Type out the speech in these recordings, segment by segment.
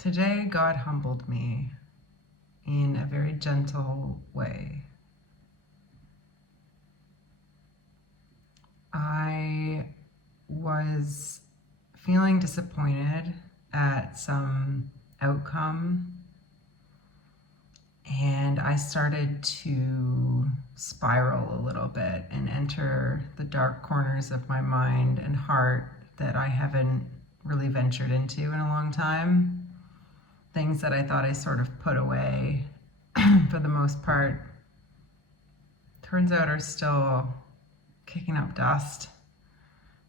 Today, God humbled me in a very gentle way. I was feeling disappointed at some outcome, and I started to spiral a little bit and enter the dark corners of my mind and heart that I haven't really ventured into in a long time. Things that I thought I sort of put away for the most part, turns out are still kicking up dust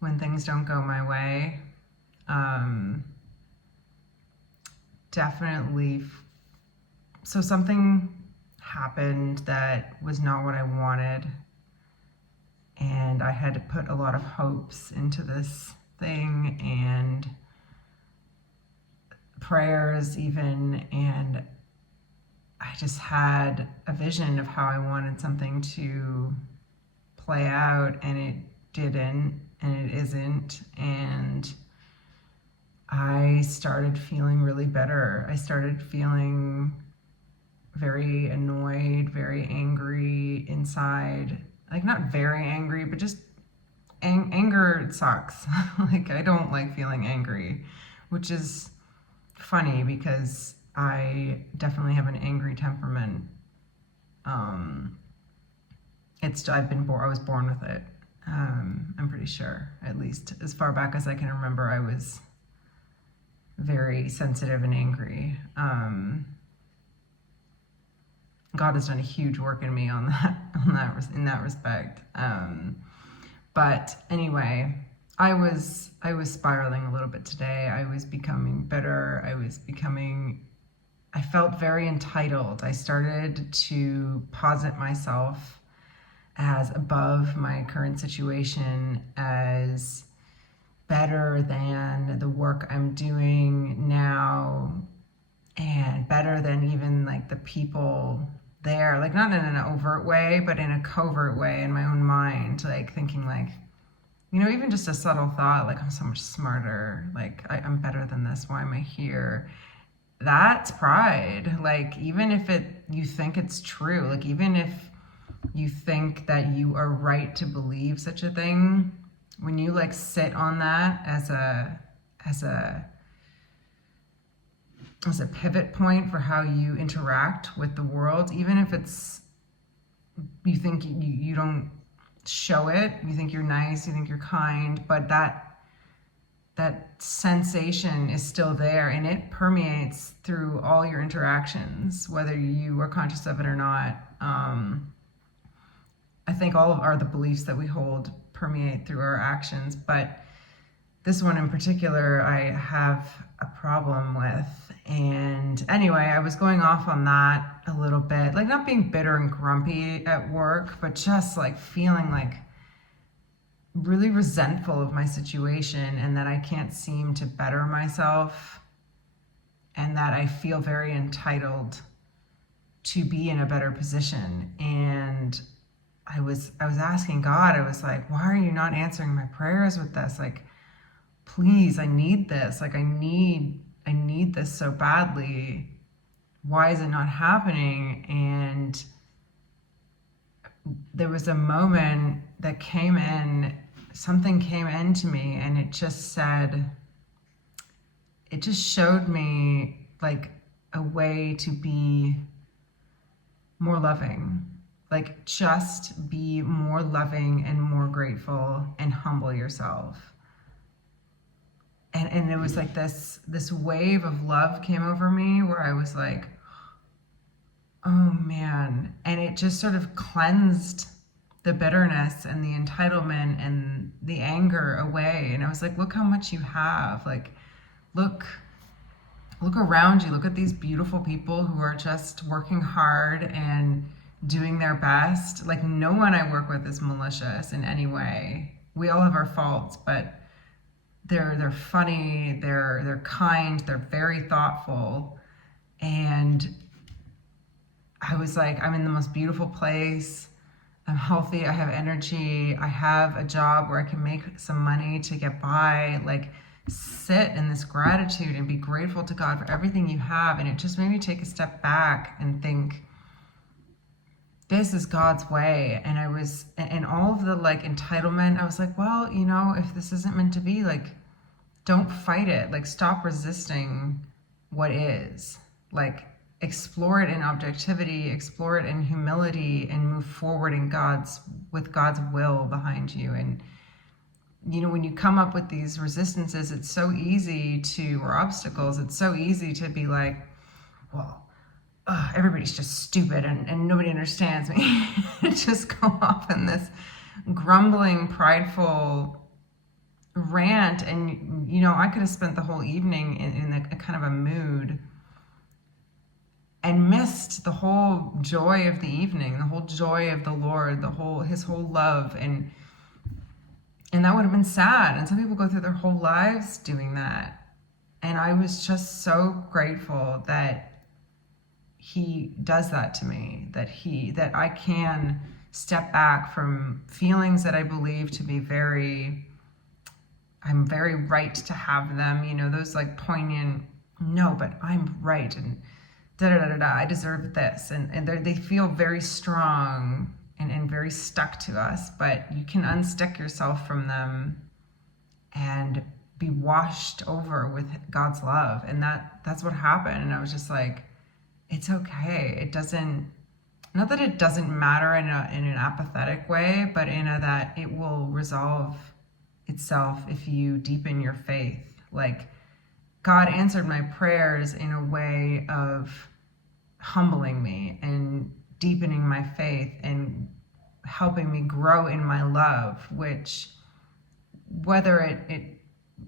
when things don't go my way. Definitely. So something happened that was not what I wanted, and I had to put a lot of hopes into this thing and prayers even, and I just had a vision of how I wanted something to play out, and it didn't, and it isn't, and I started feeling really bitter. I started feeling very annoyed, very angry inside. Like, not very angry, but just anger sucks. Like, I don't like feeling angry, which is funny because I definitely have an angry temperament. I was born with it. I'm pretty sure, at least as far back as I can remember, I was very sensitive and angry. God has done a huge work in me in that respect. But anyway, I was spiraling a little bit today. I was becoming bitter. I felt very entitled. I started to posit myself as above my current situation, as better than the work I'm doing now, and better than even like the people there, like not in an overt way, but in a covert way in my own mind, like thinking like, even just a subtle thought, like I'm so much smarter, like I'm better than this, why am I here? That's pride. Like, even if you think it's true, like even if you think that you are right to believe such a thing, when you like sit on that as a pivot point for how you interact with the world, even if you think you don't show it, you think you're nice, you think you're kind, but that sensation is still there, and it permeates through all your interactions, whether you are conscious of it or not. I think all of the beliefs that we hold permeate through our actions, but this one in particular, I have a problem with. And anyway, I was going off on that a little bit, like not being bitter and grumpy at work, but just like feeling like really resentful of my situation, and that I can't seem to better myself, and that I feel very entitled to be in a better position. And I was asking God, I was like, why are you not answering my prayers with this? Like, please, I need this. Like, I need this so badly. Why is it not happening? And there was a moment that something came into me, and it just showed me like a way to be more loving. Like, just be more loving and more grateful and humble yourself. And it was like this wave of love came over me where I was like, oh man. And it just sort of cleansed the bitterness and the entitlement and the anger away. And I was like, look how much you have. Like, look around you. Look at these beautiful people who are just working hard and doing their best. Like, no one I work with is malicious in any way. We all have our faults, but they're funny, they're kind, they're very thoughtful. And I was like, I'm in the most beautiful place. I'm healthy, I have energy, I have a job where I can make some money to get by. Like, sit in this gratitude and be grateful to God for everything you have. And it just made me take a step back and think, this is God's way. And and all of the like entitlement, I was like, well, if this isn't meant to be, like, don't fight it. Like, stop resisting what is. Like, explore it in objectivity, explore it in humility, and move forward with God's will behind you. And when you come up with these resistances, it's so easy or obstacles, it's so easy to be like, well, everybody's just stupid and nobody understands me. Just go off in this grumbling, prideful rant. And, I could have spent the whole evening in a kind of a mood and missed the whole joy of the evening, the whole joy of the Lord, his whole love. And that would have been sad. And some people go through their whole lives doing that. And I was just so grateful that he does that to me, that I can step back from feelings that I believe to be I'm very right to have them, those like poignant, no, but I'm right, and I deserve this. And they feel very strong and very stuck to us, but you can unstick yourself from them and be washed over with God's love. And that's what happened. And I was just like, it's okay. It doesn't, not that it doesn't matter in an apathetic way, but that it will resolve itself if you deepen your faith. Like, God answered my prayers in a way of humbling me and deepening my faith and helping me grow in my love, which, whether the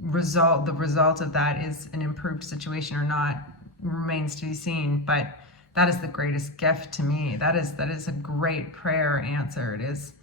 result of that is an improved situation or not remains to be seen. But that is the greatest gift to me. That is a great prayer answered, is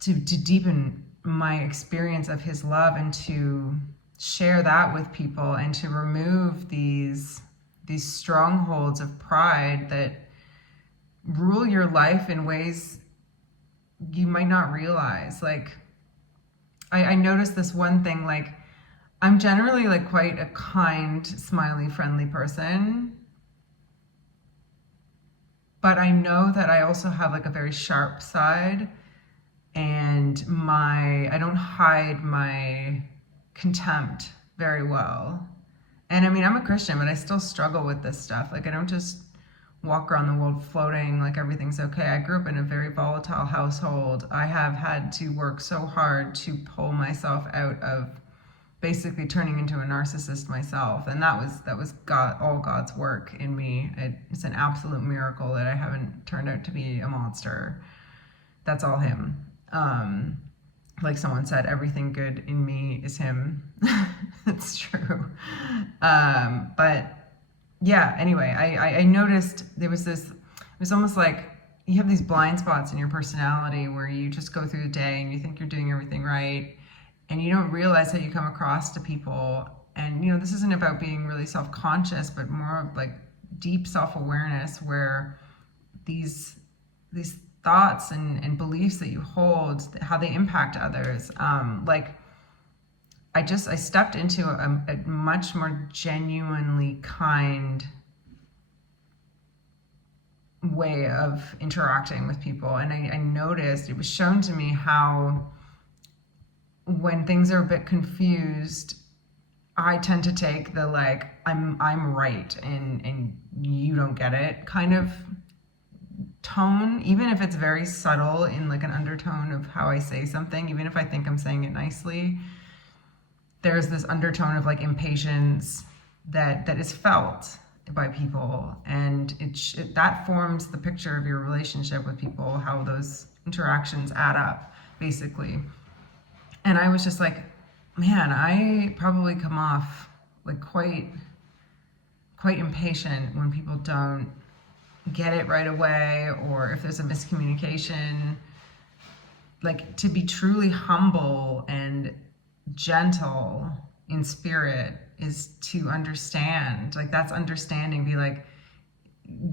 to deepen my experience of his love and to share that with people and to remove these strongholds of pride that rule your life in ways you might not realize. Like, I noticed this one thing, like, I'm generally like quite a kind, smiley, friendly person, but I know that I also have like a very sharp side, and I don't hide my contempt very well. And I mean, I'm a Christian, but I still struggle with this stuff. Like, I don't just walk around the world floating like everything's okay. I grew up in a very volatile household. I have had to work so hard to pull myself out of basically turning into a narcissist myself. And that was God, all God's work in me. It's an absolute miracle that I haven't turned out to be a monster. That's all him. Like someone said, everything good in me is him. It's true. But yeah, anyway, I noticed there was this, it was almost like you have these blind spots in your personality where you just go through the day and you think you're doing everything right, and you don't realize how you come across to people. And, this isn't about being really self-conscious, but more of like deep self-awareness, where these thoughts and beliefs that you hold, how they impact others. Like, I stepped into a much more genuinely kind way of interacting with people. And I noticed, it was shown to me how when things are a bit confused, I tend to take the like, I'm right and you don't get it kind of tone, even if it's very subtle in like an undertone of how I say something, even if I think I'm saying it nicely. There's this undertone of like impatience that is felt by people, and that forms the picture of your relationship with people, how those interactions add up, basically. And I was just like, man, I probably come off like quite impatient when people don't get it right away, or if there's a miscommunication. Like, to be truly humble and gentle in spirit is to understand. Like, that's understanding. Be like,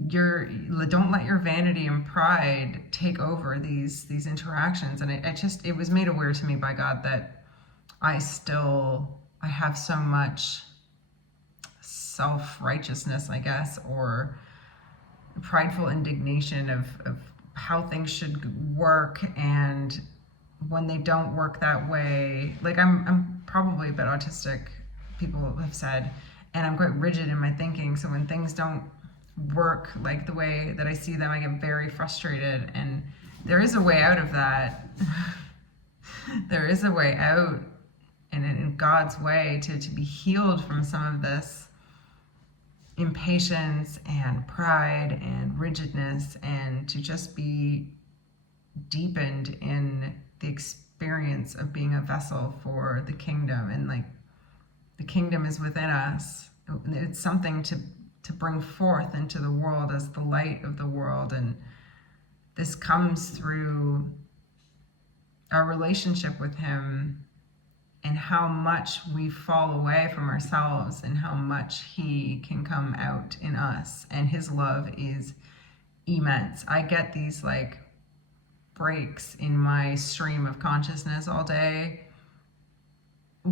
don't let your vanity and pride take over these interactions. And it was made aware to me by God that I still I have so much self-righteousness, I guess, or prideful indignation of how things should work, and when they don't work that way, like I'm probably a bit autistic, people have said, and I'm quite rigid in my thinking. So when things don't work like the way that I see them, I get very frustrated. And there is a way out of that. There is a way out, and in God's way to be healed from some of this impatience and pride and rigidness, and to just be deepened in the experience of being a vessel for the kingdom. And like, the kingdom is within us. It's something to bring forth into the world as the light of the world. And this comes through our relationship with him, and how much we fall away from ourselves, and how much he can come out in us. And his love is immense. I get these like breaks in my stream of consciousness all day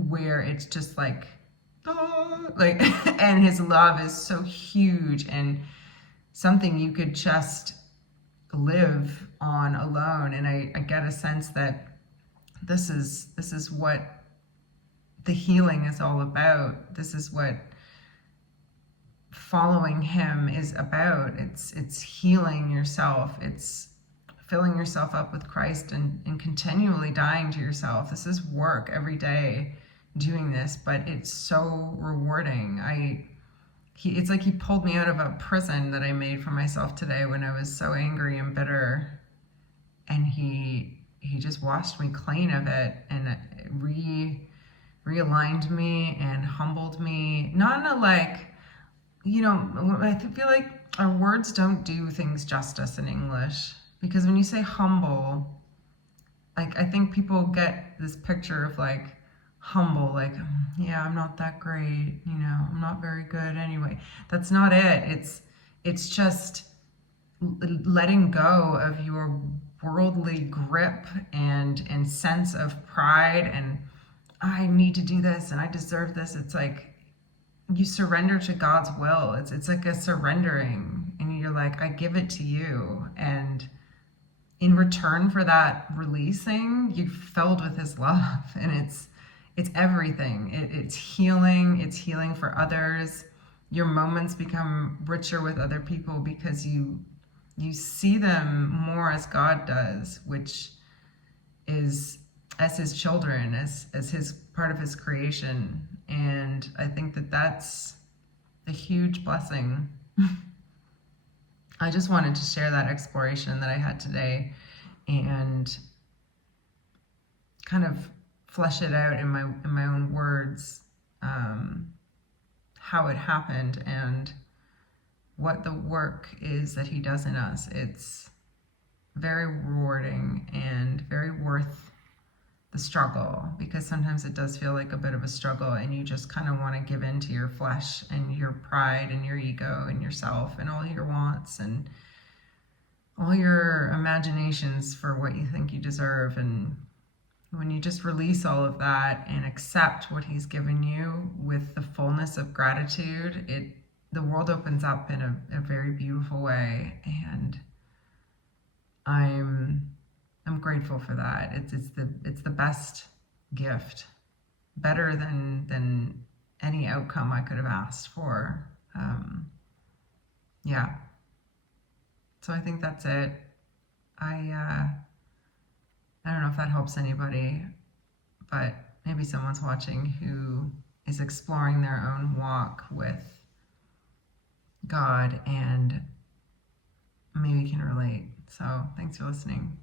where it's just like, oh, like, and his love is so huge, and something you could just live on alone. And I get a sense that this is what the healing is all about. This is what following him is about. It's healing yourself. It's filling yourself up with Christ, and continually dying to yourself. This is work every day doing this, but it's so rewarding. It's like he pulled me out of a prison that I made for myself today when I was so angry and bitter, and he just washed me clean of it, and realigned me and humbled me. Not in a like, I feel like our words don't do things justice in English, because when you say humble, like, I think people get this picture of like humble, like, yeah, I'm not that great, I'm not very good anyway. That's not it. It's just letting go of your worldly grip and sense of pride, and I need to do this and I deserve this. It's like you surrender to God's will. It's like a surrendering, and you're like, I give it to you, and in return for that releasing, you're filled with his love. And it's everything. It's healing. It's healing for others. Your moments become richer with other people because you see them more as God does, which is as his children, as his part of his creation. And I think that that's a huge blessing. I just wanted to share that exploration that I had today, and kind of flesh it out in my own words, how it happened and what the work is that he does in us. It's very rewarding and very worth the struggle, because sometimes it does feel like a bit of a struggle, and you just kind of want to give in to your flesh and your pride and your ego and yourself and all your wants and all your imaginations for what you think you deserve. And when you just release all of that and accept what he's given you with the fullness of gratitude, the world opens up in a very beautiful way. And I'm grateful for that. It's the best gift, better than any outcome I could have asked for. Yeah. So I think that's it. I don't know if that helps anybody, but maybe someone's watching who is exploring their own walk with God and maybe can relate. So thanks for listening.